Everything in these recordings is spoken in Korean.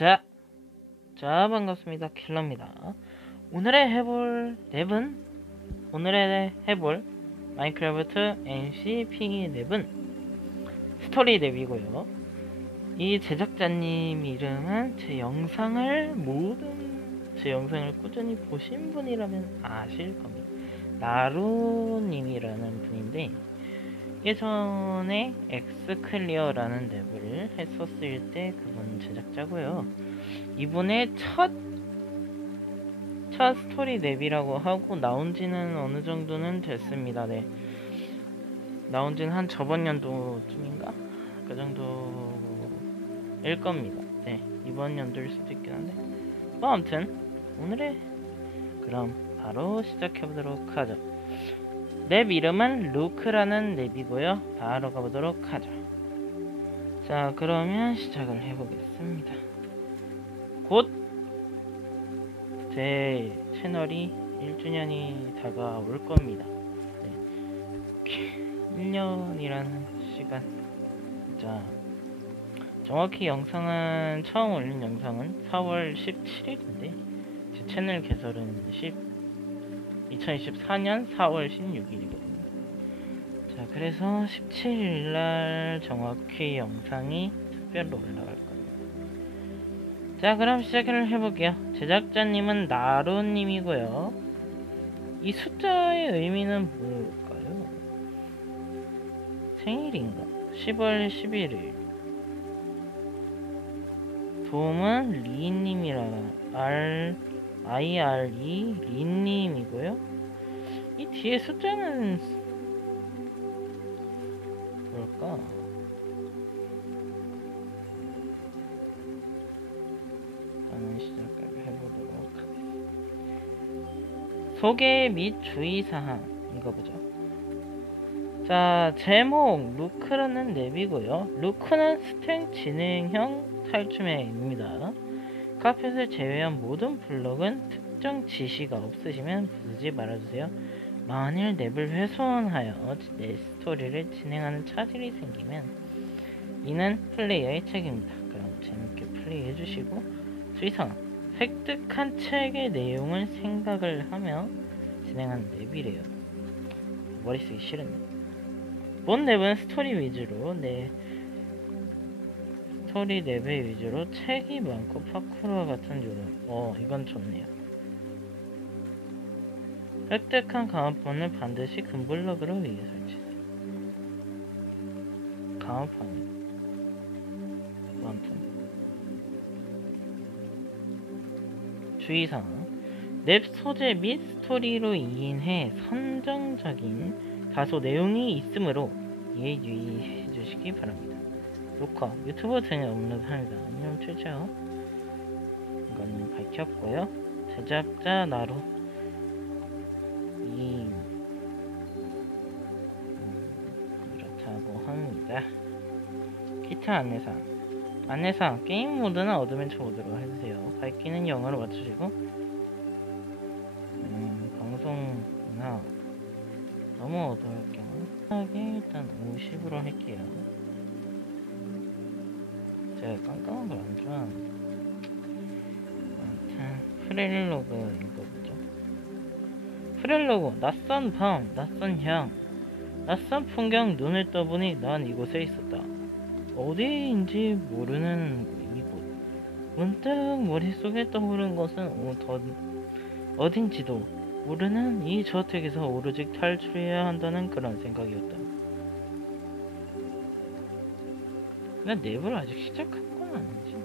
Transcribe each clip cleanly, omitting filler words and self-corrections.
자, 반갑습니다. 킬러입니다. 오늘의 해볼 마인크래프트 NCPE 랩은 스토리 랩이고요. 이 제작자님 이름은 제 영상을 꾸준히 보신 분이라면 아실 겁니다. 나루님이라는 분인데, 예전에 엑스클리어라는 랩을 했었을 때 그분 제작자고요. 이분의 첫 스토리 랩이라고 하고 나온지는 어느 정도는 됐습니다. 네, 나온지는 한 저번 연도쯤인가 그 정도일 겁니다. 네, 이번 연도일 수도 있긴 한데 뭐 아무튼 그럼 바로 시작해보도록 하죠. 랩 이름은 루크라는 랩이고요. 바로 가보도록 하죠. 자, 그러면 시작을 해보겠습니다. 곧 제 채널이 1주년이 다가올 겁니다. 네. 1년이라는 시간. 자, 정확히 처음 올린 영상은 4월 17일인데 제 채널 개설은 2024년 4월 16일이거든요. 자, 그래서 17일날 정확히 영상이 특별로 올라갈 거예요. 자, 그럼 시작을 해볼게요. 제작자님은 나루님이고요. 이 숫자의 의미는 뭘까요? 생일인가? 10월 11일. 도움은 IRE 리님이고요. 이 뒤에 숫자는 뭘까? 시작을 해보도록 하겠습니다. 소개 및 주의사항 읽어보죠. 자, 제목 루크라는 랩이고요. 루크는 스탠 진행형 탈춤앱입니다. 카펫을 제외한 모든 블록은 특정 지시가 없으시면 부수지 말아주세요. 만일 랩을 훼손하여 내 스토리를 진행하는 차질이 생기면 이는 플레이어의 책임입니다. 그럼 재밌게 플레이해주시고, 주의사항, 획득한 책의 내용을 생각을 하며 진행하는 랩이래요. 머리 쓰기 싫은데. 본 랩은 스토리 랩의 위주로 책이 많고 파쿠르와 같은 요령. 이건 좋네요. 획득한 감화판을 반드시 금블럭으로 위에 설치해요. 감화판이 아무튼 주의사항, 랩 소재 및 스토리로 인해 선정적인 다소 내용이 있으므로 이에 유의해 주시기 바랍니다. 녹화, 유튜브 등에 업로드합니다. 안녕 최저. 이건 밝혔고요. 제작자 나루 이렇다고 합니다. 기타 안내사항, 게임 모드는 어드벤처 모드로 해주세요. 밝기는 0으로 맞추시고, 방송이나 너무 어두울 경우 일단 50으로 할게요. 제가 깜깜한 걸 안 좋아하는데. 아무튼 프렐로그 읽어보죠. 프렐로그, 낯선 밤, 낯선 향, 낯선 풍경. 눈을 떠보니 난 이곳에 있었다. 어디인지 모르는 이곳. 문득 머릿속에 떠오른 것은 어딘지도 모르는 이 저택에서 오로지 탈출해야 한다는 그런 생각이었다. 난 랩을 아직 시작한 건 아니지.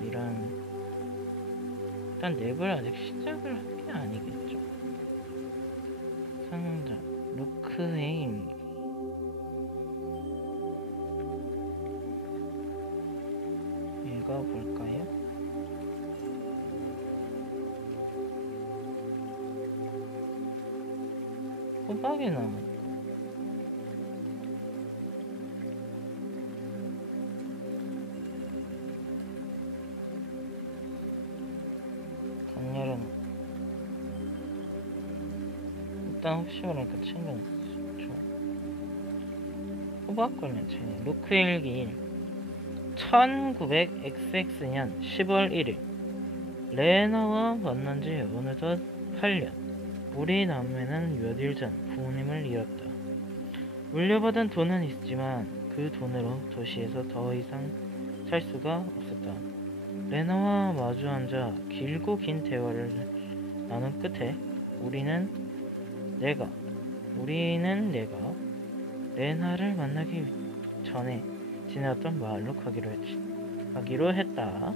일단 랩을 아직 시작을 한 게 아니겠죠. 상자, 루크의 일기. 읽어볼까요? 호박의 나무. 강렬한. 일단 혹시 모르니까 챙겨놨죠. 호박걸면 제 루크 일기 1. 1900XX년 10월 1일 레나와 만난 지 어느덧 8년. 우리 남매는 며칠 전 부모님을 잃었다. 물려받은 돈은 있지만 그 돈으로 도시에서 더 이상 살 수가 없었다. 레나와 마주 앉아 길고 긴 대화를 나눈 끝에 우리는 내가 레나를 만나기 전에 지내왔던 마을로 가기로 했다.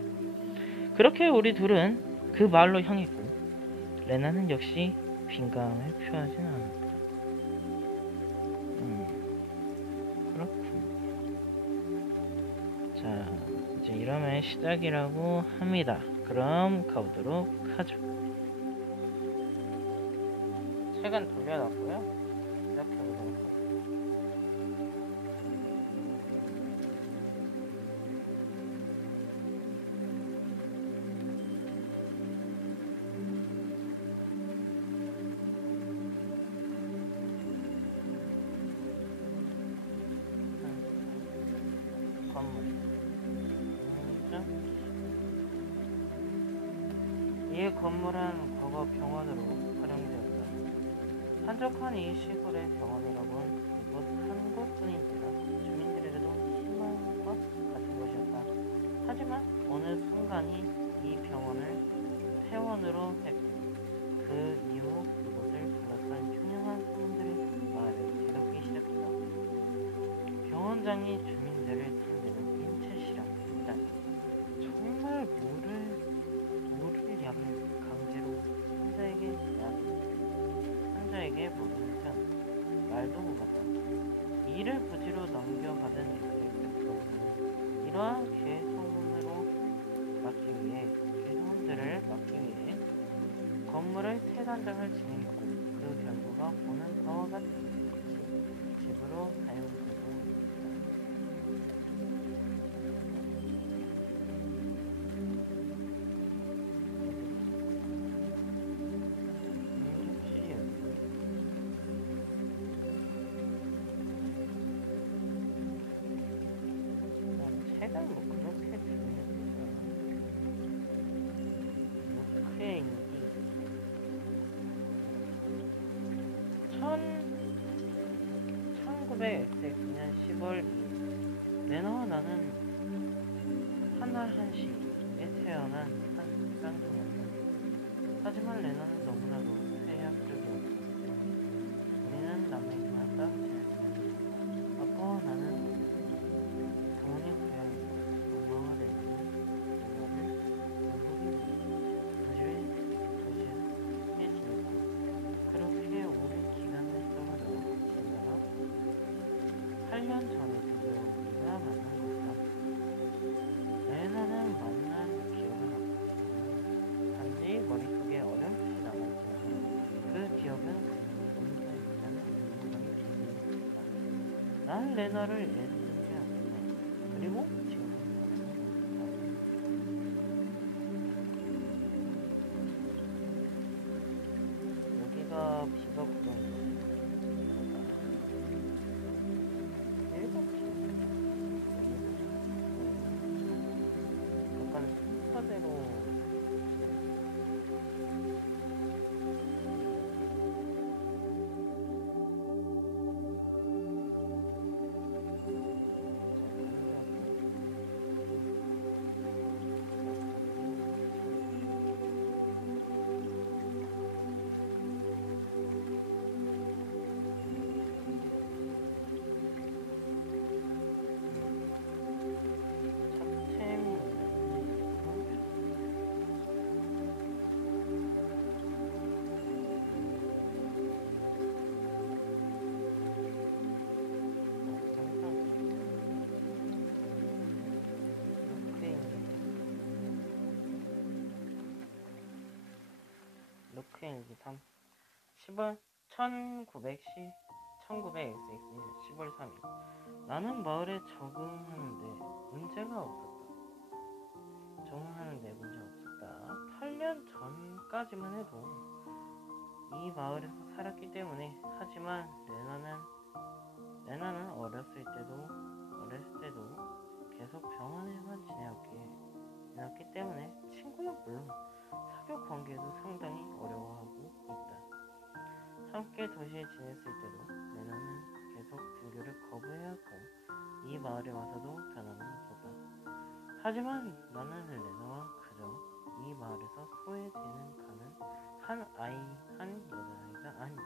그렇게 우리 둘은 그 마을로 향했고 레나는 역시 빈감을 표하진 않았다. 그렇군. 자, 이제 이러면 시작이라고 합니다. 그럼 가보도록 하죠. 책은 돌려놨고요. 시작해보도록 하겠습니다. 이 건물은 과거 병원으로 활용되었다. 한적한 이 시골의 병원이라곤 이곳 한 곳뿐인지라 주민들에게도 희망과 같은 곳이었다. 하지만 어느 순간이 이 병원을 폐원으로 했고 그 이후 이곳을 둘러싼 흉흉한 소문들이 마을을 뒤덮기 시작했다. 병원장이 주민들을 상대로 인체 실험했다니 정말 물을 약을 강제로 환자에게 먹이는 편 말도 못했다. 이를 부지로 넘겨받은 XX 이러한 괴소문들을 막기 위해 건물의 새 단장을 지냈고 그 결과가 보는 바와 같이 집으로 사용되고 있다. 책은 뭐 그렇게 중요했어요. 노크의 인기 1900X년 10월 2일 레나와 나는 한날 한시에 태어난 한 쌍둥이였다. 하지만 레나는 너무나도 폐약적이었다. 우리는 남매이기만 딱 지냈다. 아빠와 나는 부모님 고향에서 엄마와 레나를 도시에 지냈고 그렇게 오랜 기간을 떨어져 지내다가 8년 전에 드디어 우리가 만난 것이다. 레나는 만난 기억은 없었지만 단지 머릿속에 어렴풋이 남아있지만 그 기억은 온전히 있다는 의문이 들었다. 난 레나를 애쓰지 않았네. 그리고 지금은 여기가 비가 구경이다. 약간 순서대로 로크앤기 3 10월 1900XX 10월 3일 나는 마을에 적응하는데 문제가 없었다. 8년 전까지만 해도 이 마을에서 살았기 때문에 하지만 레나는 어렸을 때도 계속 병원에만 지냈기 때문에 친구는 물론 사교 관계도 상당히 어려워하고 있다. 함께 도시에 지냈을 때도 레나는 계속 등교를 거부해왔고 이 마을에 와서도 변함은 없었다. 하지만 나는 레나와 그저 이 마을에서 소외되는 가는 한 여자아이가 아닌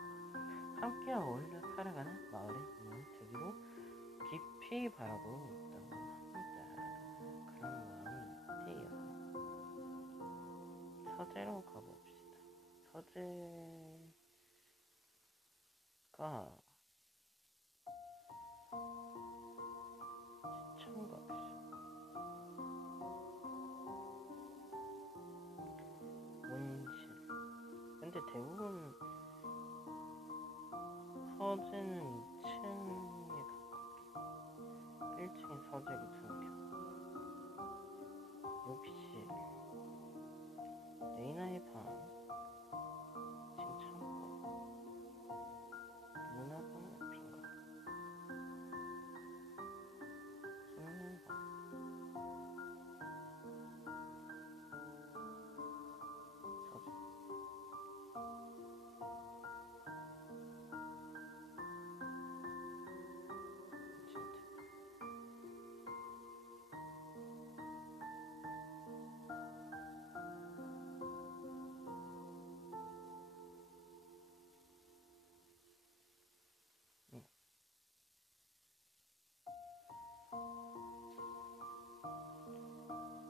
함께 어울려 살아가는 마을의 인물이 되기로 깊이 바라보고 있다고 합니다. 그런 마음이 있대요. 서재로 가봅시다. 서재가 시청각시 온실. 근데 대부분 서재는 2층에 가깝게 1층에 서재가 2개. 욕실, 레이나의 방, 지금 창고, 문화방 높인가? 손님방, 서재, 진짜.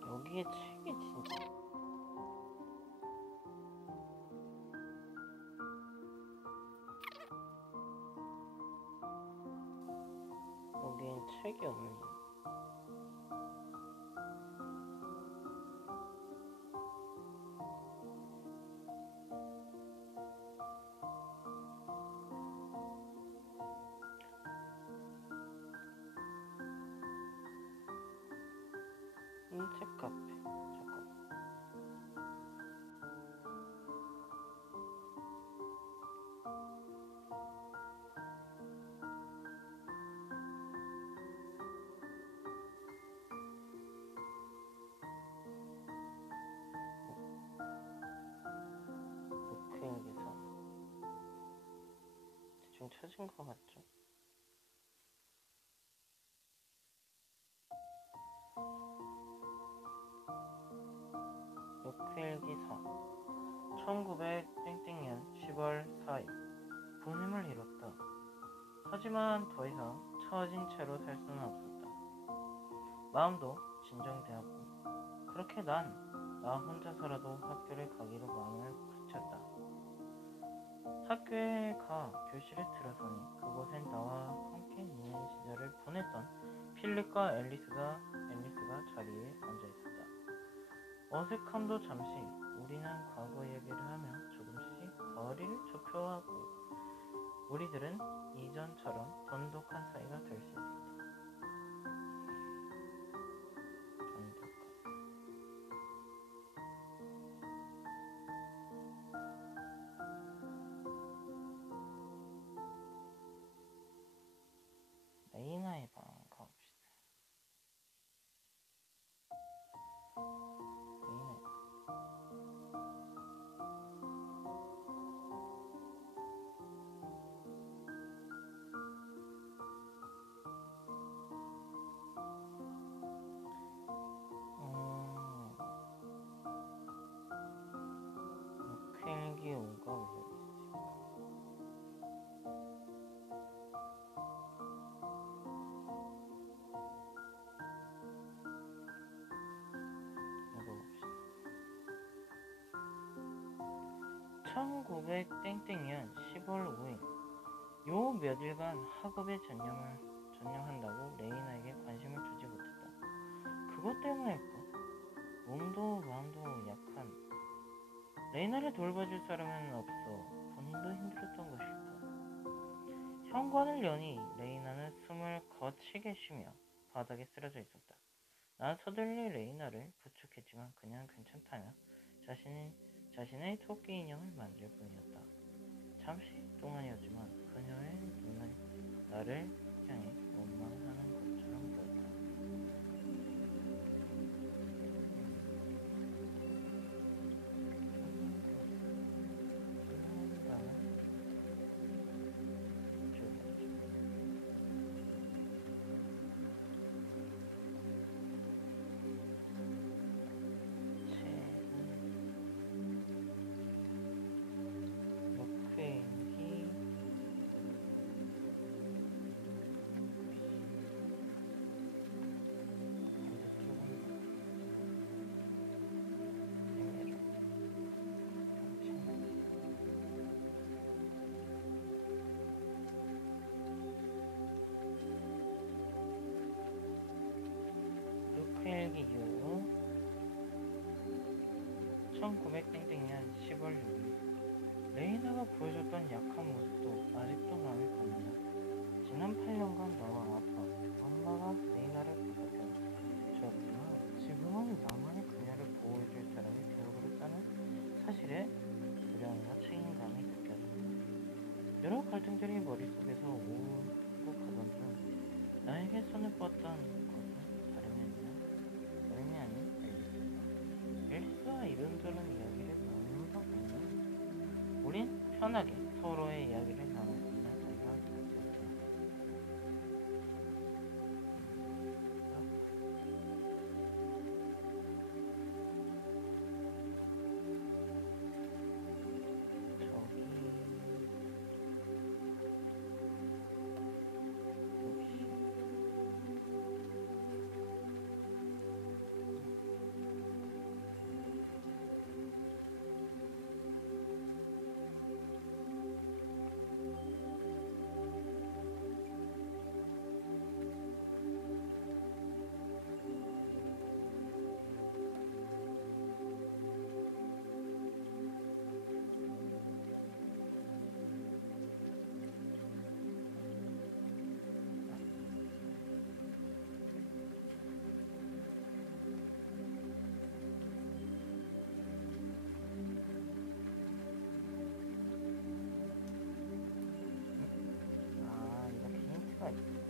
여기에 책이 진짜 여기엔 책이 없네요. 책 카페. 잠깐. 노크역에서 대충 찾은 것 같죠? 노크일기사 1900땡땡년 10월 4일 부임을 이뤘다. 하지만 더 이상 처진 채로 살 수는 없었다. 마음도 진정되었고 그렇게 난 나 혼자서라도 학교를 가기로 마음을 굳혔다. 학교에 가 교실에 들어서니 그곳엔 나와 함께 있는 시절을 보냈던 필립과 앨리스가 자리에 앉아 있었다. 어색함도 잠시 우리는 과거 얘기를 하며 조금씩 거리를 좁혀가고 우리들은 이전처럼 돈독한 사이가 될 수 있었다. 레이나의 방 가봅시다. 레이나의 방. 쾌기 5가 왜 여기 있을까? 읽어봅시다. 1900땡땡년 10월 5일 요 며칠간 학업에 전념한다고 레이나에게 관심을 주지 못했다. 그것 때문일까? 몸도 마음도 약한 레이나를 돌봐줄 사람은 없어 본인도 힘들었던 것일까? 현관을 여니 레이나는 숨을 거치게 쉬며 바닥에 쓰러져 있었다. 난 서둘리 레이나를 부축했지만 그냥 괜찮다며 자신의 토끼 인형을 만질 뿐이었다. 잠시 동안이었지만 그녀의 눈은 나를 향해 원망하는 것처럼 보였다. 1900년 10월 6일 레이나가 보여줬던 약한 모습도 아직도 마음에 듭니다. 지난 8년간 나와 아빠, 엄마가 레이나를 보살펴줬구나. 지금은 나만이 그녀를 보호해줄 사람이 되어버렸다는 사실에 두려움과 책임감이 느껴집니다. 여러 갈등들이 머릿속에서 오고 가던 중 나에게 손을 뻗던 것은 다름이 아닌 앨리스. 앨리스와 이런저런 이야기를 나누는 것 없는 우린 편하게 서로의 이야기를 나눌 수 있는 사이가 되었습니다. 이렇게 힌트가 있어.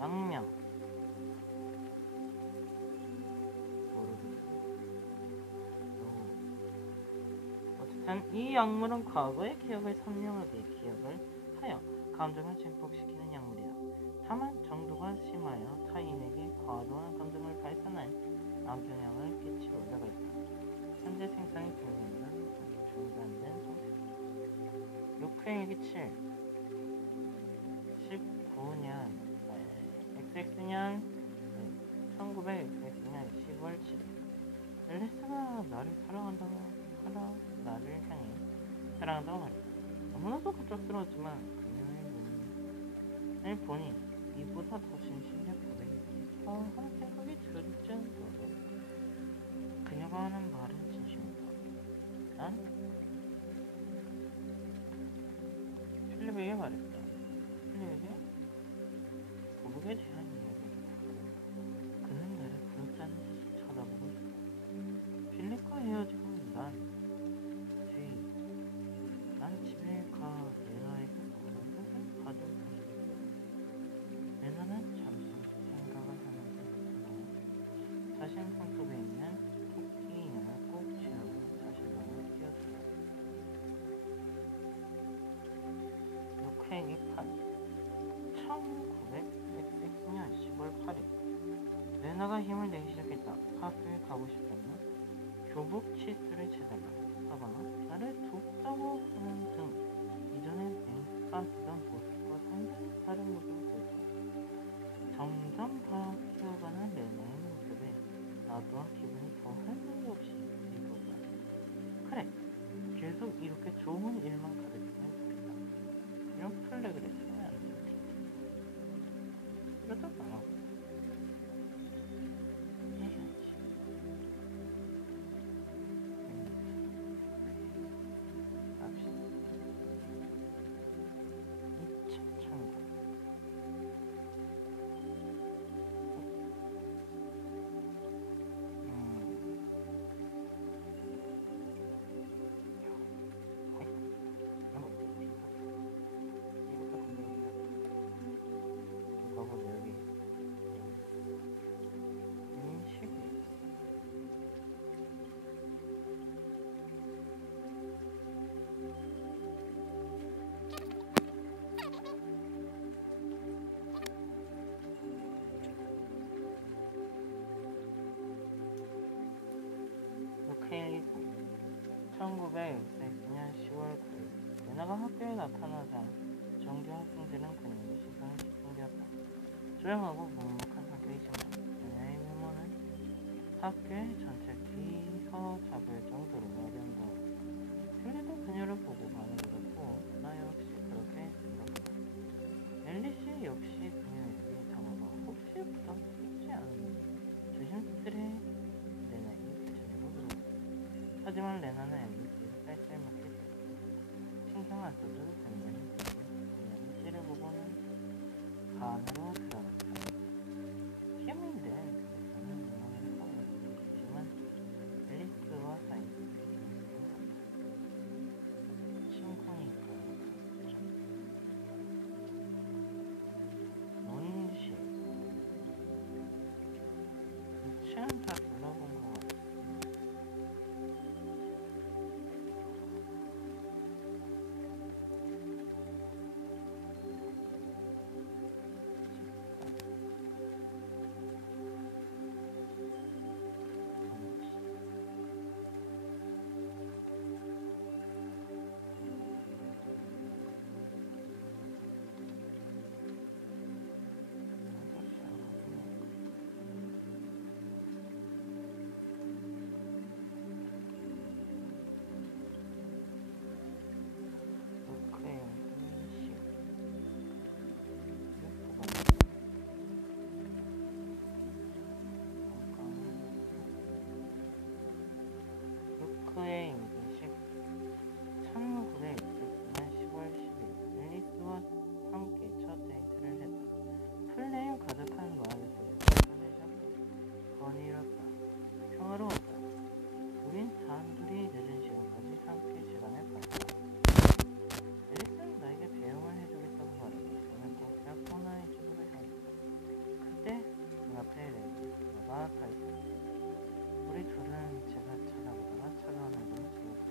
양명 어쨌든 이 약물은 과거의 기억을 선명하게 기억을 하여 감정을 증폭시키는 약물이다. 다만 정도가 심하여 타인에게 과도한 감정을 발산할 악영향을 끼칠 우려가 있다. 현재 생산이 중단된 상태다. 요크일기 7 19년 XX년 1900년 10월 7일 앨리스가 나를 나를 향해 사랑한다고 말했다. 너무나도 갑작스러웠지만 그녀의 눈을 보니 이보다 더 진심의 고백이었다 하는 생각이 들 정도로 그녀가 하는 말은 진심이다. 난 필립에게 말했다. 필립에게 고백에 대한 이야기를 듣고 그는 나를 부럽다는 듯이 쳐다보고 있었다. 필립과 헤어지고 난 집에 가 레나에게 고백을 받은 모습이었다. 레나는 잠시 생각을 하면서 자신 손속에 있는 토끼 인형을 꼭 쥐어고 자신만을 뛰어들었다. 요크행이 8 1900년 10월 8일 레나가 힘을 내기 시작했다. 학교에 가고 싶다면 교복 치수를 재달라 하거나 나를 돕다고 하는 등 이전에 맹스가 쓰던 모습과 상당히 다른 모습을 보였다. 점점 바뀌어가는 레나의 모습에 나도 기분이 더 할 말이 없이 들보다. 그래, 계속 이렇게 좋은 일만 가득히면 좋겠다. 이런 플래그를 세우면 안 되지. 이러다가 해야지. 갑시다. 2차 참고. 오케이. 1964년 10월 9일 레나가 학교에 나타나자 전교 학생들은 그녀의 시선에 집중되었다. 조용하고 묵묵한 성격이지만 레나의 외모는 학교의 전체 뒤허잡을 정도로 아름다워. 헨리도 그녀를 보고 반응을 했고 나 역시 그렇게 생각했다. 앨리시 역시 그녀에게 다가가 혹시부터 잊지 않았는지 조심스레 레나에게 전해고 물었다. 하지만 레나는 앨리스를 쌀쌀맞게 대했고 신경 안 써도 당연히 그녀는 찌르보고는 반으로 들어갔다. 귀염인데 그래서는 응원을 하고 있지만 앨리스와 사이는 친구니까 뭔지 유치원 다 둘러본 것 같아. 루크의 임기식 1964년 10월 10일 앨리스와 함께 첫 데이트를 했다. 플레임 가득한 마을 속에서 편해졌고 거닐었다. 평화로웠다. 우린 단둘이 늦은 시간까지 함께 시간을 보냈다. 앨리스는 나에게 배웅을 해주겠다고 말했고 저는 꼭 약혼하의 집으로 향했다. 그때 눈앞에 레나가 서있었다. 우리 둘은 제가 찾아보다가 차가운 얼굴을 지었다.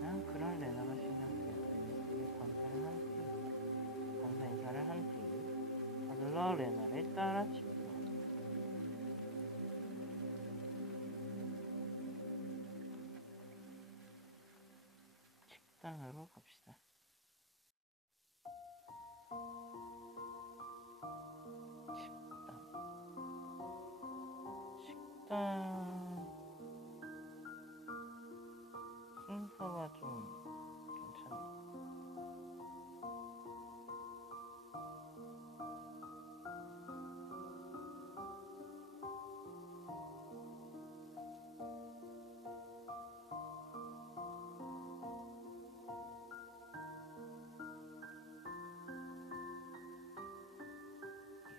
난 그런 레나가 신경 쓰여서 앨리스에게 감사 인사를 한 뒤 서둘러 레나를 따라치고 식당으로 갑시다. 식당 순서가 좀 괜찮네.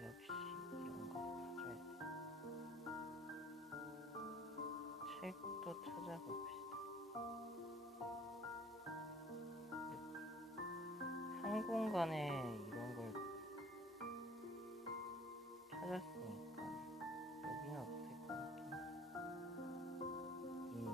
역시 이런 거 가져야 돼. 책도 찾아봅시다. 한 공간에 이런 걸 찾았으니까 여기는 없을 것 같긴 있네.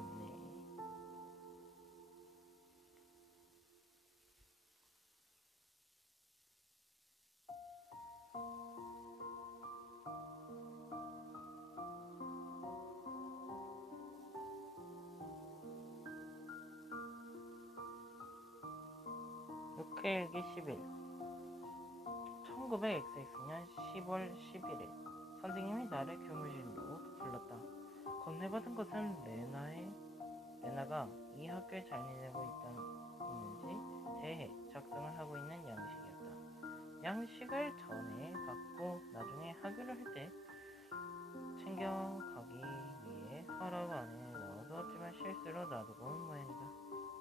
루크 일기 10일 1900XX년 10월 11일 선생님이 나를 교무실로 불렀다. 건네받은 것은 레나가 이 학교에 잘 지내고 있는지 대해 작성을 하고 있는 양식이었다. 양식을 전에 받고 나중에 하교를 할 때 챙겨가기 위해 서랍 안에 넣어두었지만 실수로 놔두고 온 모양이다.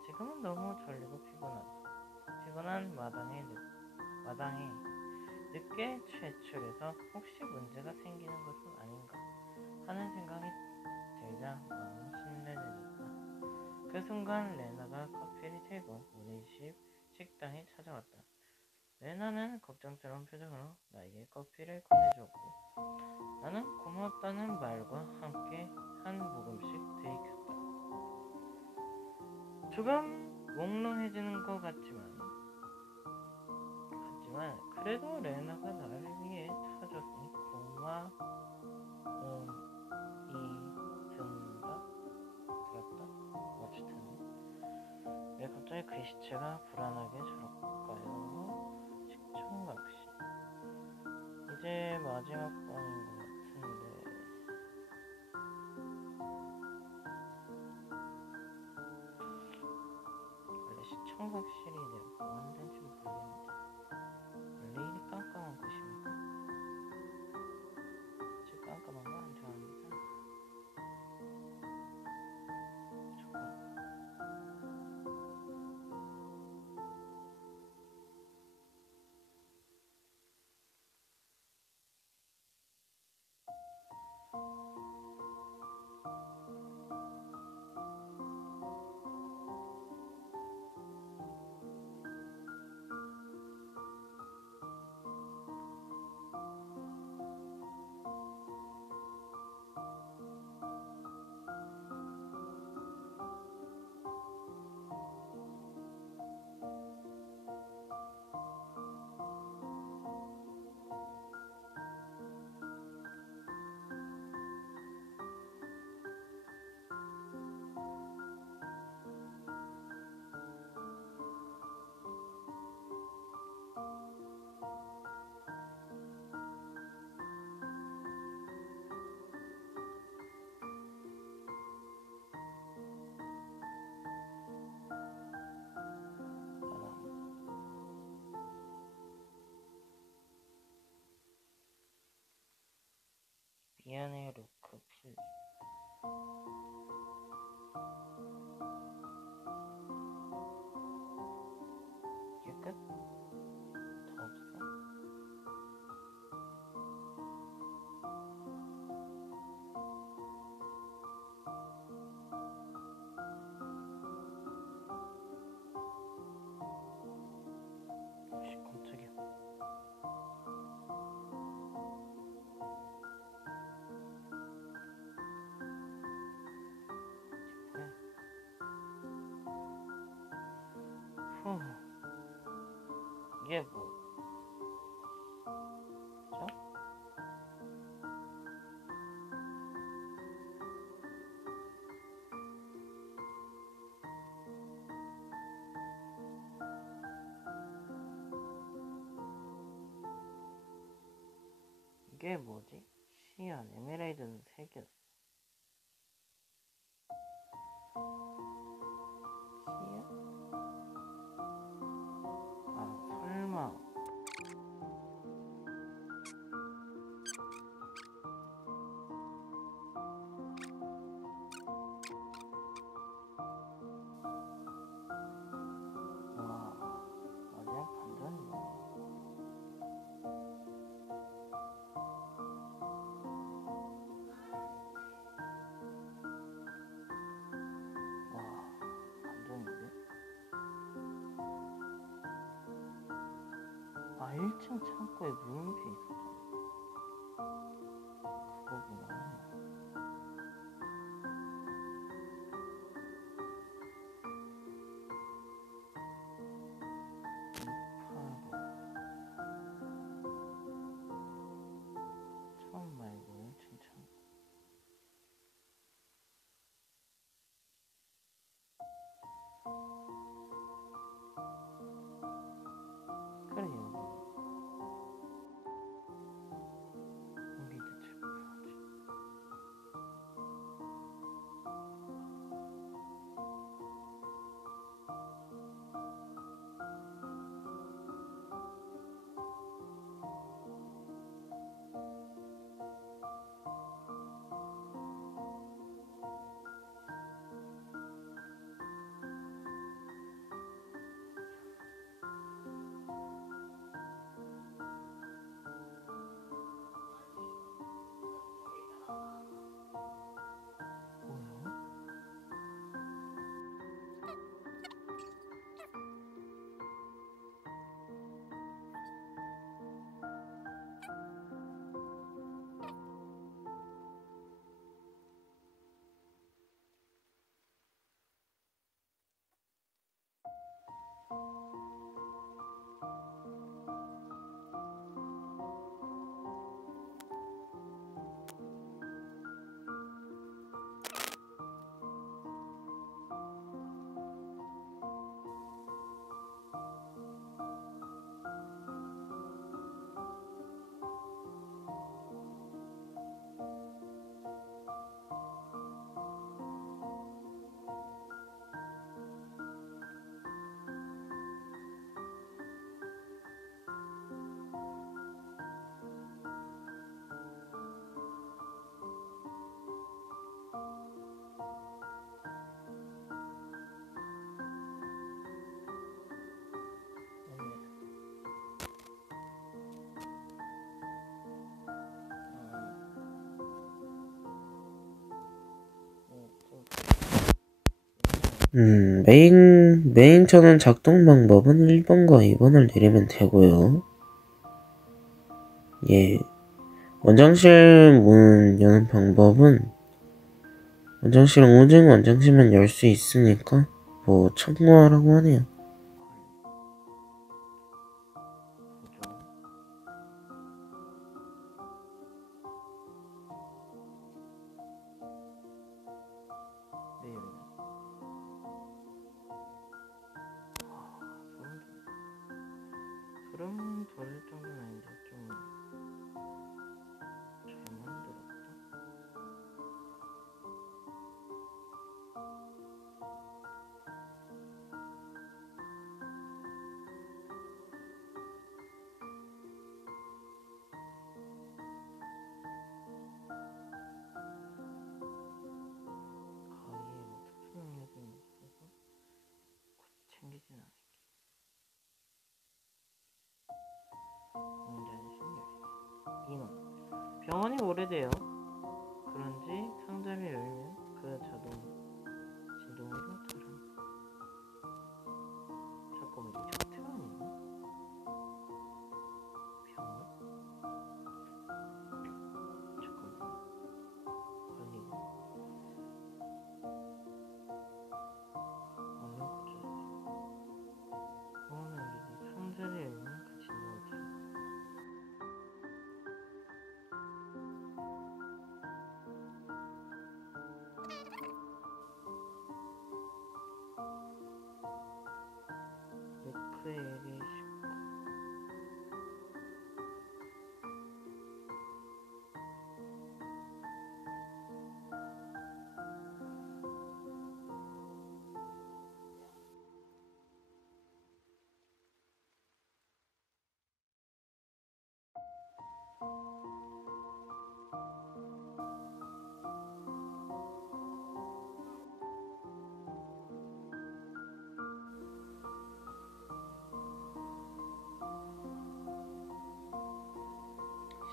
지금은 너무 졸리고 피곤한 마당에 늦게 퇴출해서 혹시 문제가 생기는 것은 아닌가 하는 생각이 들자 마음이 심란해졌다. 그 순간 레나가 커피를 들고 우리 집 식당에 찾아왔다. 레나는 걱정스러운 표정으로 나에게 커피를 건네주었고 나는 고맙다는 말과 함께 한 모금씩 들이켰다. 조금 몽롱해지는 것 같지만 그래도 레나가 나를 위해 타줬으니 고마움이 들었다. 어쨌든 왜 갑자기 글씨체가 불안하게 저럴까요? 식청각시 이제 마지막 번인 것 같은데 원래 시청각실이 내가 뭐 하는지 모르겠는데 원래 일이 깜깜한 곳입니까? 저 깜깜한 거 안 좋아합니다. 조금 미안해 루크 필 이게 끝? 더 없어? 깜짝이야. 후, 이게 뭐죠? 이게 뭐지? 시안 에메랄드는 3개였어. 시안? 아 설마 와 마지막 반전이네. 와 반전인데? 아 1층 창고에 물음표 있었잖아. 그거구나. 이파로 처음 말고 1층 창고. 그래 여기 메인 전원 작동 방법은 1번과 2번을 내리면 되고요. 예. 원장실 문 여는 방법은 원장실은 오직 원장실만 열 수 있으니까 참고하라고 하네요. 소름 돋을 정도는 아닌데 좀 잘 만들었다. 가위에 투명력이 있어서 굳이 챙기진 않을게. 운전실 열쇠. 인원. 병원이 오래돼요. 그런지 상자를 열면 그 진동으로 다른. 잠깐만, 이거 차트가 아니네. 병원? 잠깐만. 관리고. 얼른 고쳐야지. 병원은 여기지. 상자를 열면 그 진동을 다른. 노크에게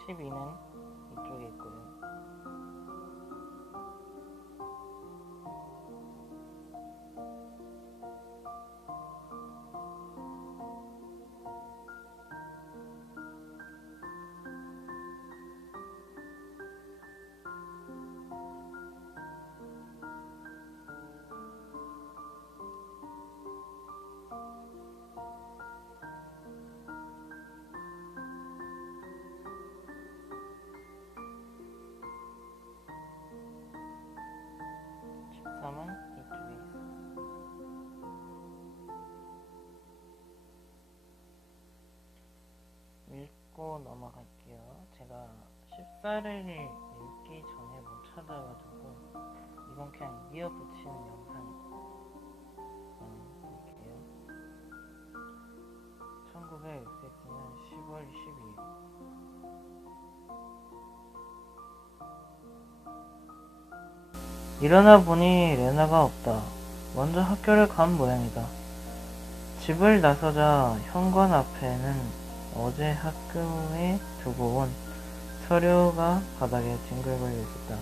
12는 이쪽에 있고요. 은 이쪽에 있어. 읽고 넘어갈게요. 제가 14를 읽기 전에 못 찾아가지고 이건 그냥 이어붙이는 영상이에요. 1900xx는 10월 12일. 일어나 보니 레나가 없다. 먼저 학교를 간 모양이다. 집을 나서자 현관 앞에는 어제 학교에 두고 온 서류가 바닥에 뒹굴거려 있었다.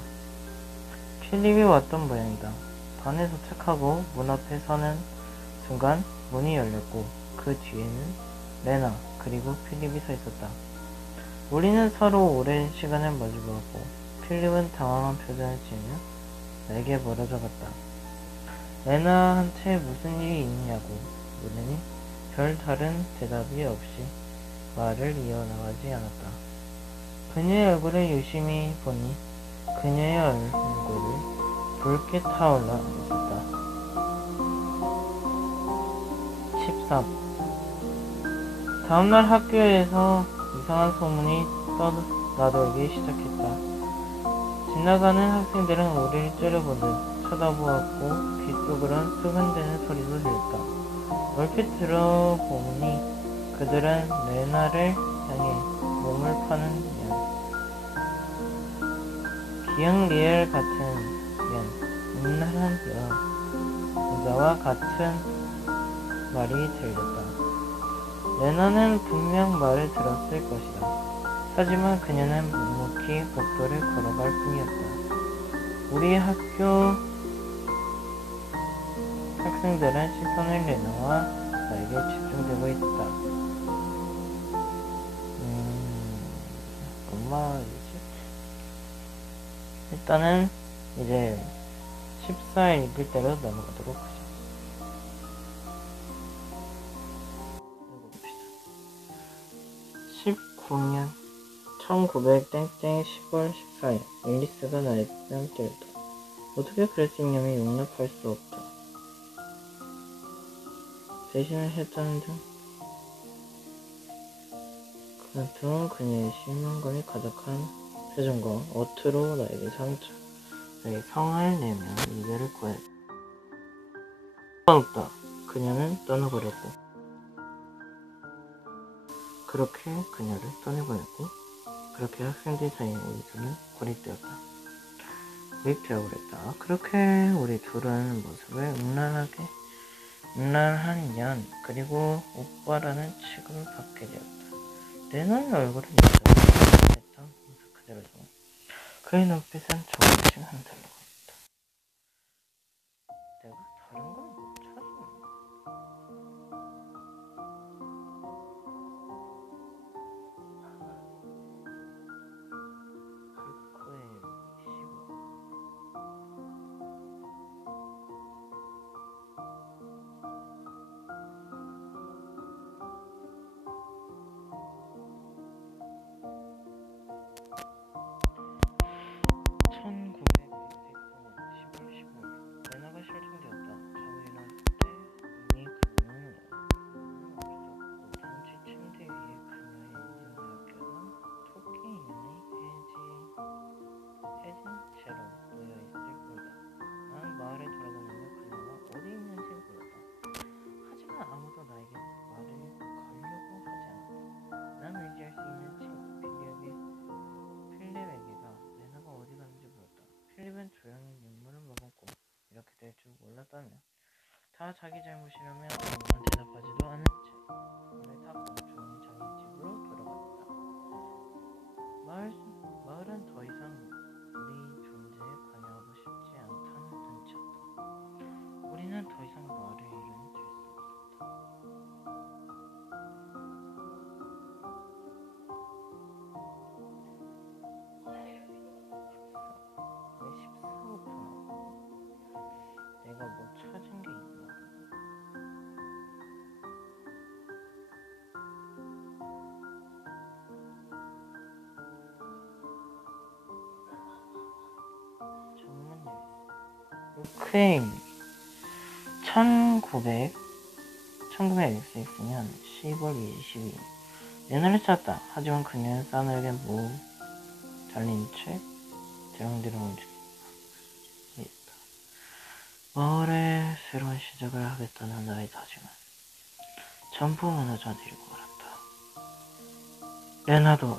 필립이 왔던 모양이다. 반에 도착하고 문 앞에 서는 순간 문이 열렸고 그 뒤에는 레나 그리고 필립이 서 있었다. 우리는 서로 오랜 시간을 마주보았고 필립은 당황한 표정을 지으며 내게 멀어져 갔다. 레나한테 무슨 일이 있냐고 물으니 별다른 대답이 없이 말을 이어나가지 않았다. 그녀의 얼굴을 유심히 보니 그녀의 얼굴을 붉게 타올라 있었다. 13. 다음날 학교에서 이상한 소문이 떠나돌기 시작했다. 지나가는 학생들은 우리를 째려보듯 쳐다보았고 귓속으론 수근대는 소리도 들렸다. 얼핏 들어보니 그들은 레나를 향해 몸을 파는 기억 리엘 같은 음란한 여자와 같은 말이 들렸다. 레나는 분명 말을 들었을 것이다. 하지만 그녀는 묵묵히 복도를 걸어갈 뿐이었다. 우리 학교 학생들은 시선을 레나와 나에게 집중되고 있다. 뭔 말이지? 일단은 이제 14일 읽을 때로 넘어가도록 하죠. 읽어봅시다. 19년 1900땡땡 10월 14일 앨리스가 나의 뺨 때렸다. 어떻게 그럴 수 있냐며 용납할 수 없다. 배신을 했다는 등 그는 그녀의 실망감이 가득한 표정과 어투로 나에게 나의 성을 내며 이별을 구했다. 없다. 그녀는 떠나버렸고 그렇게 그녀를 떠나버렸고 그렇게 학생들 사이에 우리 둘은 고립되어버렸다. 그렇게 우리 둘은 모습을 음란한 년 그리고 오빠라는 취급을 받게 되었다. 레나의 얼굴은 여전히 했던 모습 그대로지만 그의 눈빛은 조금씩 흔들리고 있다. 내가 다른 건 못 찾았나? 그의 시고 레나가 실종되었다. 잠을 일어났을 때 이미 그녀는 없었고 단지 침대 위에 그녀의 인증서를 껴둔 토끼 인형이 해진 채로 놓여있을 뿐이다. 난 마을을 돌아다니며 그녀가 어디 있는지 물었다. 하지만 아무도 나에게 말을 걸려고 하지 않았다. 난 의지할 수 있는 친구 필립에게가 레나가 어디 갔는지 물었다. 필립은 조용히 눈물을 머금고 이렇게 될 줄 몰랐다며 다 자기 잘못이라며 아무런 대답하지도 않은 채 문을 닫고 조용히 자기 집으로 돌아갔다. 마을은 더 이상 우리 존재에 관여하고 싶지 않다는 눈치였다. 우리는 더 이상 마을의 일은 될 수 없었다. 왜 14부터 나왔지? 내가 뭐 찾은 게 있나? 루크에임 1900X년 10월 22일 레나를 찾았다. 하지만 그녀는 싸늘하게 달린 채 대롱대롱 움직였다. 마을에 새로운 시작을 하겠다는 나의 다짐은 전부 무너져 내리고 말았다. 레나도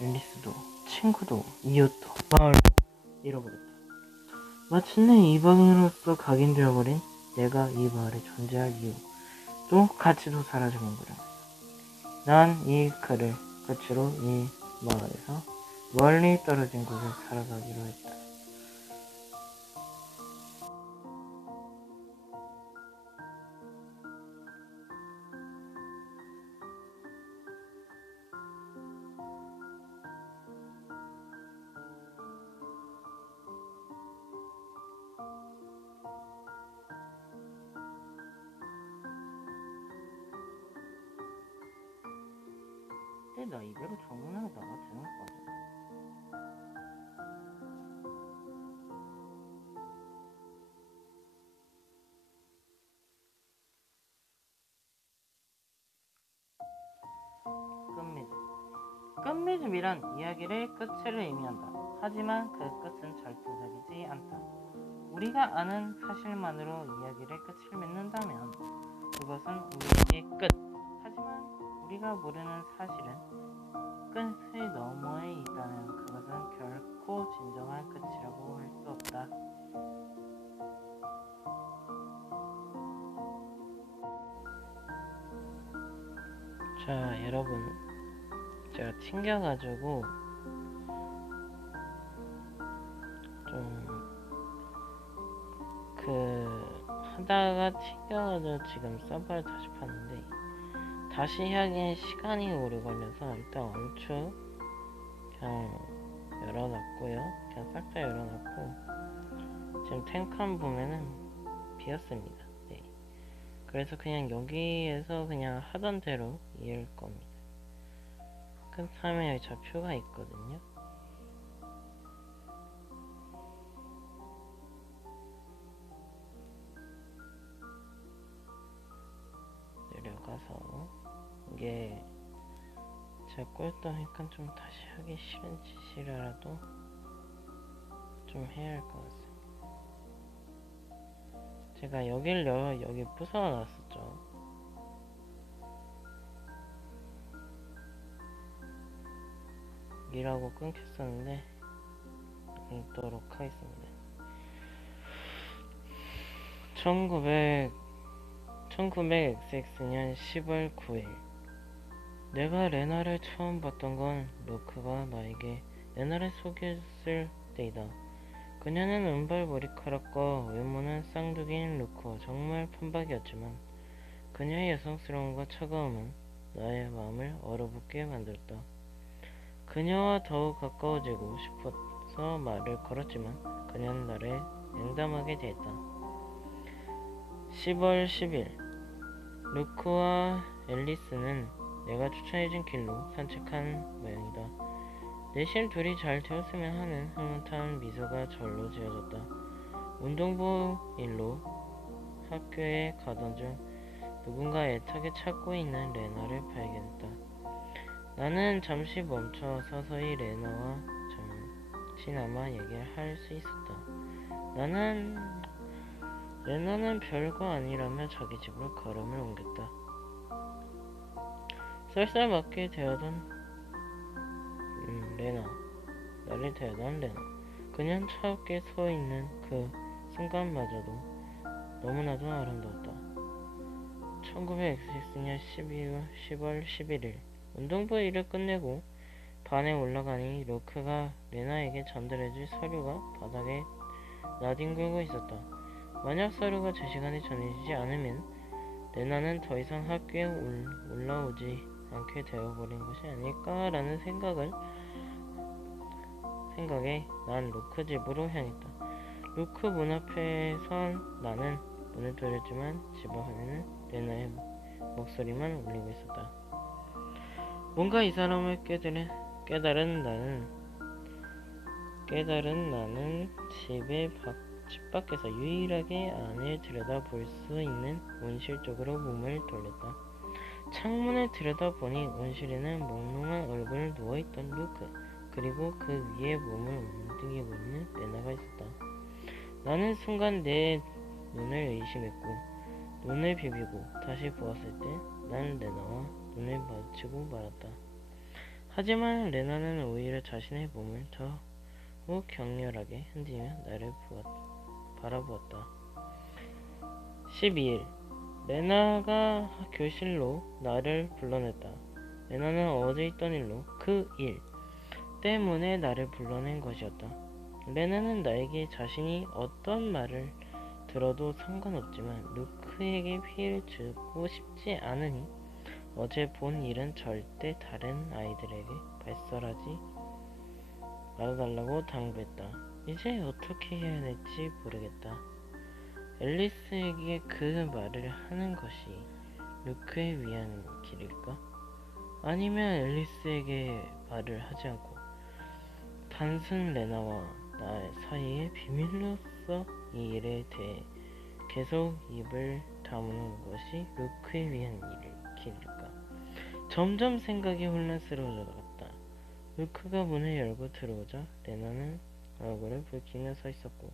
앨리스도 친구도 이웃도 마을도 잃어버렸다. 마침내 이방인으로서 각인되어버린 내가 이 마을에 존재할 이유 또 가치도 사라져본 거라. 난 이 글을 끝으로 이 마을에서 멀리 떨어진 곳에 살아가기로 했다. 근데 나 이대로 정문으로 나가도 되는 거 같아. 끝맺음이란 이야기의 끝을 의미한다. 하지만 그 끝은 절대적이지 않다. 우리가 아는 사실만으로 이야기의 끝을 맺는다면 그것은 우리에게 끝. 하지만 우리가 모르는 사실은 끝의 너머에 있다면 그것은 결코 진정한 끝이라고 할 수 없다. 자, 여러분, 제가 튕겨가지고 좀 하다가 튕겨가지고 지금 서버를 다시 봤는데 다시 하기엔 시간이 오래 걸려서 일단 얼추 그냥 열어놨고요. 그냥 싹 다 열어놨고 지금 탱칸 보면은 비었습니다. 네. 그래서 그냥 여기에서 그냥 하던 대로 이을 겁니다. 그 다음에 여기 좌표가 있거든요. 내려가서 이게 제가 꼴떠니까 좀 다시 하기 싫은 짓이라도 좀 해야 할 것 같습니다. 제가 여길 여기 부숴놨었죠. 이라고 끊겼었는데 끊도록 하겠습니다. 1900XX 년 10월 9일 내가 레나를 처음 봤던 건 루크가 나에게 레나를 소개했을 때이다. 그녀는 은발 머리카락과 외모는 쌍둥이인 루크와 정말 판박이었지만 그녀의 여성스러움과 차가움은 나의 마음을 얼어붙게 만들었다. 그녀와 더욱 가까워지고 싶어서 말을 걸었지만 그녀는 나를 냉담하게 대했다. 10월 10일 루크와 앨리스는 내가 추천해준 길로 산책한 모양이다. 내심 둘이 잘 되었으면 하는 흐뭇한 미소가 절로 지어졌다. 운동부 일로 학교에 가던 중 누군가 애타게 찾고 있는 레나를 발견했다. 나는 잠시 멈춰 서서히 레나와 잠시나마 얘기를 할 수 있었다. 레나는 별거 아니라며 자기 집으로 걸음을 옮겼다. 쌀쌀맞게 대하던 나를 대하던 레나. 그냥 차갑게 서 있는 그 순간마저도 너무나도 아름다웠다. 1900XX 년 10월 11일 운동부 일을 끝내고 반에 올라가니 루크가 레나에게 전달해줄 서류가 바닥에 나뒹굴고 있었다. 만약 서류가 제 시간에 전해지지 않으면 레나는 더 이상 학교에 올라오지 않게 되어버린 것이 아닐까라는 생각에 난 루크 집으로 향했다. 루크 문 앞에 선 나는 문을 돌렸지만 집 안에는 레나의 목소리만 울리고 있었다. 뭔가 이상함을 깨달은 나는 집 밖에서 유일하게 안을 들여다볼 수 있는 온실 쪽으로 몸을 돌렸다. 창문을 들여다보니 온실에는 몽롱한 얼굴을 누워있던 루크, 그리고 그 위에 몸을 움직이고 있는 레나가 있었다. 나는 순간 내 눈을 의심했고 눈을 비비고 다시 보았을 때 난 레나와 눈을 마주치고 말았다. 하지만 레나는 오히려 자신의 몸을 더욱 격렬하게 흔들며 나를 바라보았다. 12일 레나가 교실로 나를 불러냈다. 레나는 어제 있던 일로 그 일 때문에 나를 불러낸 것이었다. 레나는 나에게 자신이 어떤 말을 들어도 상관없지만 루크에게 피해를 주고 싶지 않으니 어제 본 일은 절대 다른 아이들에게 발설하지 말아달라고 당부했다. 이제 어떻게 해야 할지 모르겠다. 앨리스에게 그 말을 하는 것이 루크에 위한 길일까? 아니면 앨리스에게 말을 하지 않고 단순 레나와 나 사이의 비밀로서 이 일에 대해 계속 입을 다무는 것이 루크에 위한 길일까? 점점 생각이 혼란스러워져 나갔다. 루크가 문을 열고 들어오자 레나는 얼굴을 붉히며 서 있었고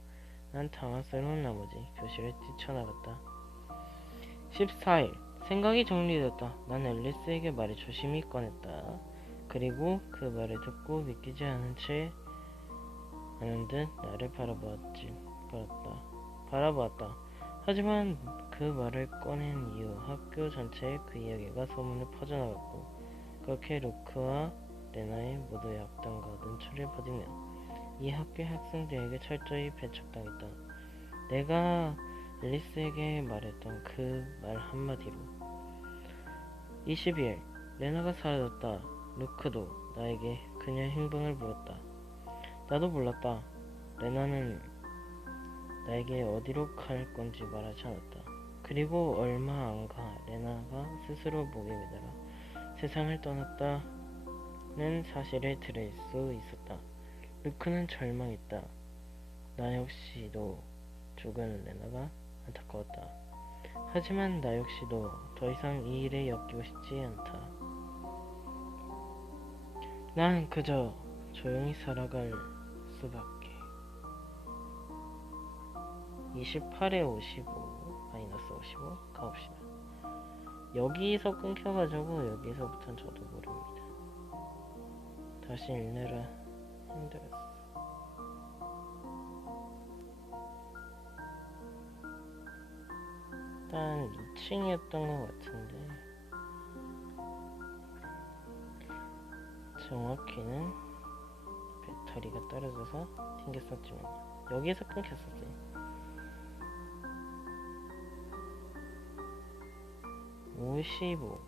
난 당황스러운 나머지 교실에 뛰쳐나갔다. 14일 생각이 정리되었다. 난 앨리스에게 말을 조심히 꺼냈다. 그리고 그 말을 듣고 믿기지 않은 듯 나를 바라보았다. 하지만 그 말을 꺼낸 이후 학교 전체에 그 이야기가 소문을 퍼져나갔고 그렇게 루크와 레나의 모두의 악당과 눈초리를 받으며 이 학교의 학생들에게 철저히 배척당했다. 내가 앨리스에게 말했던 그 말 한마디로. 22일, 레나가 사라졌다. 루크도 나에게 그녀의 행방을 물었다. 나도 몰랐다. 레나는 나에게 어디로 갈 건지 말하지 않았다. 그리고 얼마 안 가 레나가 스스로 목에 매달아 세상을 떠났다는 사실을 들을 수 있었다. 루크는 절망했다. 나 역시도 죽은 레나가 안타까웠다. 하지만 나 역시도 더 이상 이 일에 엮이고 싶지 않다. 난 그저 조용히 살아갈 수밖에. 28에 55 마이너스 55 가봅시다. 여기서 끊겨가지고 여기서부터는 저도 모릅니다. 다시 읽느라 힘들었어. 일단 2층이었던 것 같은데 정확히는 배터리가 떨어져서 튕겼었지만요. 여기에서 끊겼었어요. 55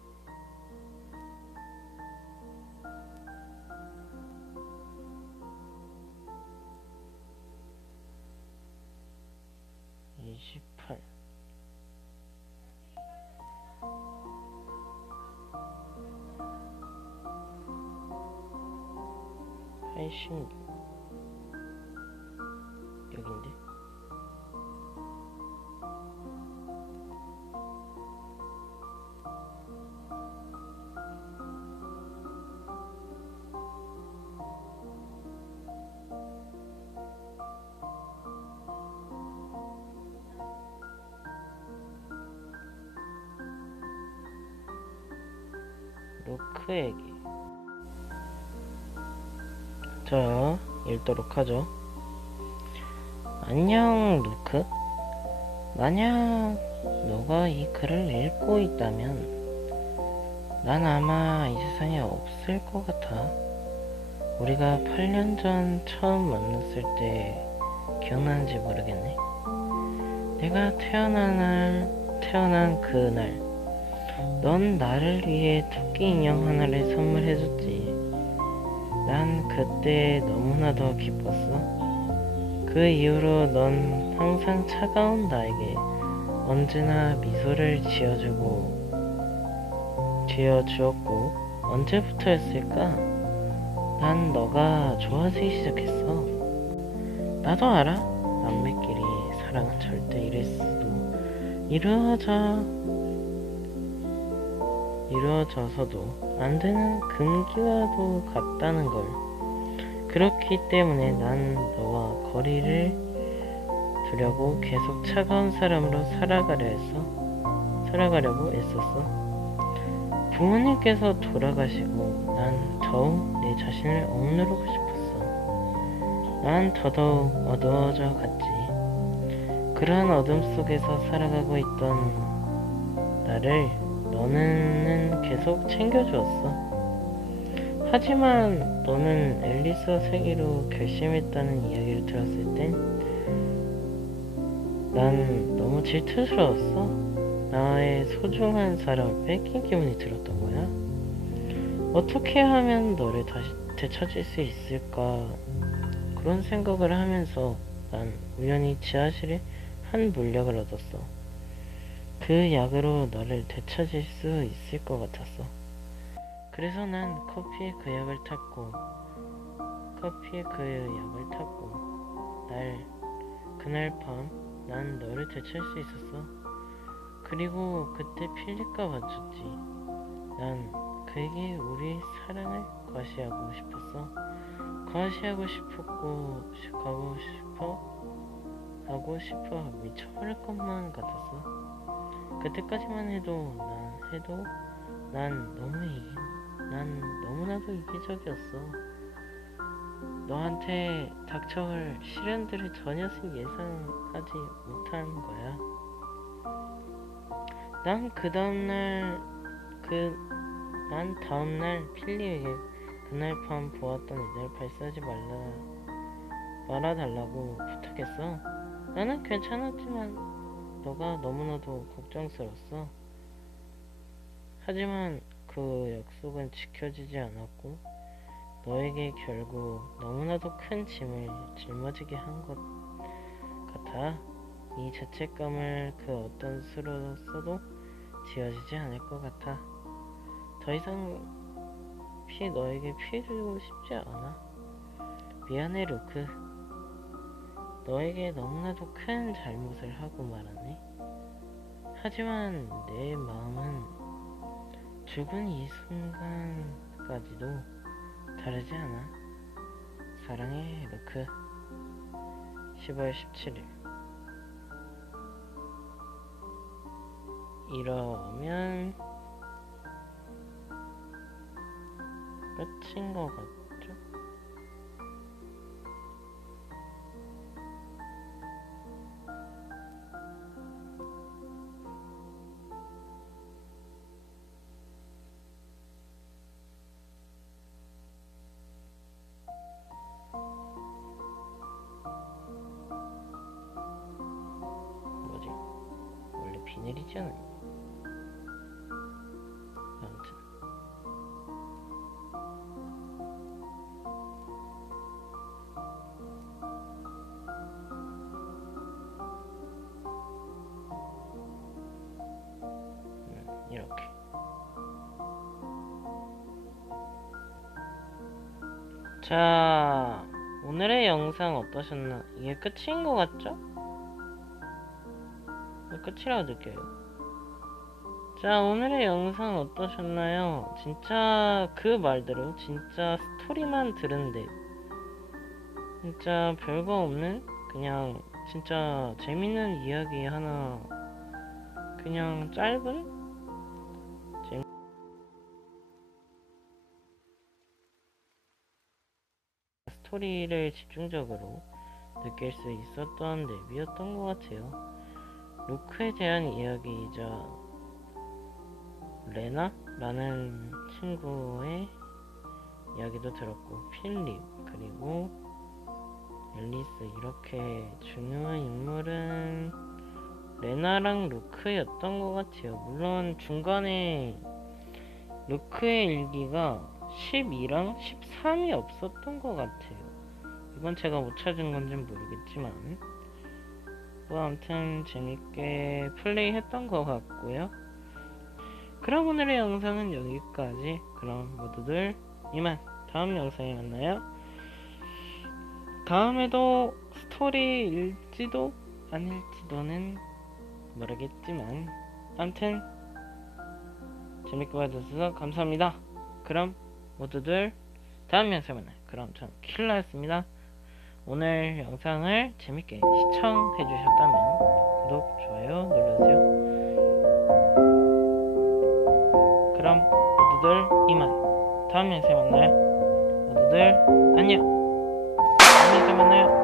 28 86 여긴데? 루크에게 자, 읽도록 하죠. 안녕, 루크. 만약 너가 이 글을 읽고 있다면 난 아마 이 세상에 없을 것 같아. 우리가 8년 전 처음 만났을 때 기억나는지 모르겠네. 내가 태어난 그날 넌 나를 위해 토끼 인형 하나를 선물해줬지. 난 그때 너무나도 기뻤어. 그 이후로 넌 항상 차가운 나에게 언제나 미소를 지어주었고 언제부터였을까? 난 너가 좋아지기 시작했어. 나도 알아. 남매끼리 사랑은 절대 이루어져서도 안 되는 금기와도 같다는 걸. 그렇기 때문에 난 너와 거리를 두려고 계속 차가운 사람으로 살아가려고 애썼어. 부모님께서 돌아가시고 난 더욱 내 자신을 억누르고 싶었어. 난 더더욱 어두워져 갔지. 그러한 어둠 속에서 살아가고 있던 나를 너는 계속 챙겨주었어. 하지만 너는 앨리스와 살기로 결심했다는 이야기를 들었을 땐 난 너무 질투스러웠어. 나의 소중한 사람을 뺏긴 기분이 들었던 거야. 어떻게 하면 너를 다시 되찾을 수 있을까? 그런 생각을 하면서 난 우연히 지하실에 한 물약을 얻었어. 그 약으로 너를 되찾을 수 있을 것 같았어. 그래서 난 커피에 그 약을 탔고 그날 밤 난 너를 되찾을 수 있었어. 그리고 그때 필립과 마주쳤지. 난 그에게 우리의 사랑을 과시하고 싶었어. 하고 싶어 미쳐버릴 것만 같았어. 그때까지만 해도 난 너무나도 이기적이었어. 너한테 닥쳐올 시련들을 전혀 예상하지 못한 거야. 난 다음날 필리에게 그날 밤 보았던 일을 발사하지 말아달라고 부탁했어. 나는 괜찮았지만 너가 너무나도 걱정스러웠어. 하지만 그 약속은 지켜지지 않았고 너에게 결국 너무나도 큰 짐을 짊어지게 한 것 같아. 이 죄책감을 그 어떤 수로 써도 지워지지 않을 것 같아. 더 이상 너에게 피해 주고 싶지 않아. 미안해 루크. 너에게 너무나도 큰 잘못을 하고 말았네. 하지만 내 마음은 죽은 이 순간까지도 다르지 않아. 사랑해 루크. 10월 17일. 이러면 끝인 것 같죠? 뭐지? 원래 비닐이지 않았냐? 아무튼 이렇게. 자, 오늘의 영상 어떠셨나? 이게 끝인 것 같죠? 끝이라고 느껴요. 자, 오늘의 영상 어떠셨나요? 진짜 그 말대로 진짜 스토리만 들은데 진짜 별거 없는 그냥 진짜 재밌는 이야기 하나, 그냥 짧은 스토리를 집중적으로 느낄 수 있었던 랩이었던 것 같아요. 루크에 대한 이야기이자 레나라는 친구의 이야기도 들었고, 필립 그리고 앨리스, 이렇게 중요한 인물은 레나랑 루크였던 것 같아요. 물론 중간에 루크의 일기가 12랑 13이 없었던 것 같아요. 이건 제가 못 찾은 건지는 모르겠지만 뭐 아무튼 재밌게 플레이했던 것 같고요. 그럼 오늘의 영상은 여기까지. 그럼 모두들 이만. 다음 영상에 만나요. 다음에도 스토리일지도 아닐지도는 모르겠지만 아무튼 재밌게 봐주셔서 감사합니다. 그럼 모두들 다음 영상에 만나요. 그럼 저는 킬러였습니다. 오늘 영상을 재밌게 시청해주셨다면 구독, 좋아요 눌러주세요. 그럼 모두들 이만. 다음 영상에 만나요. 모두들 안녕. 다음 영상에 만나요.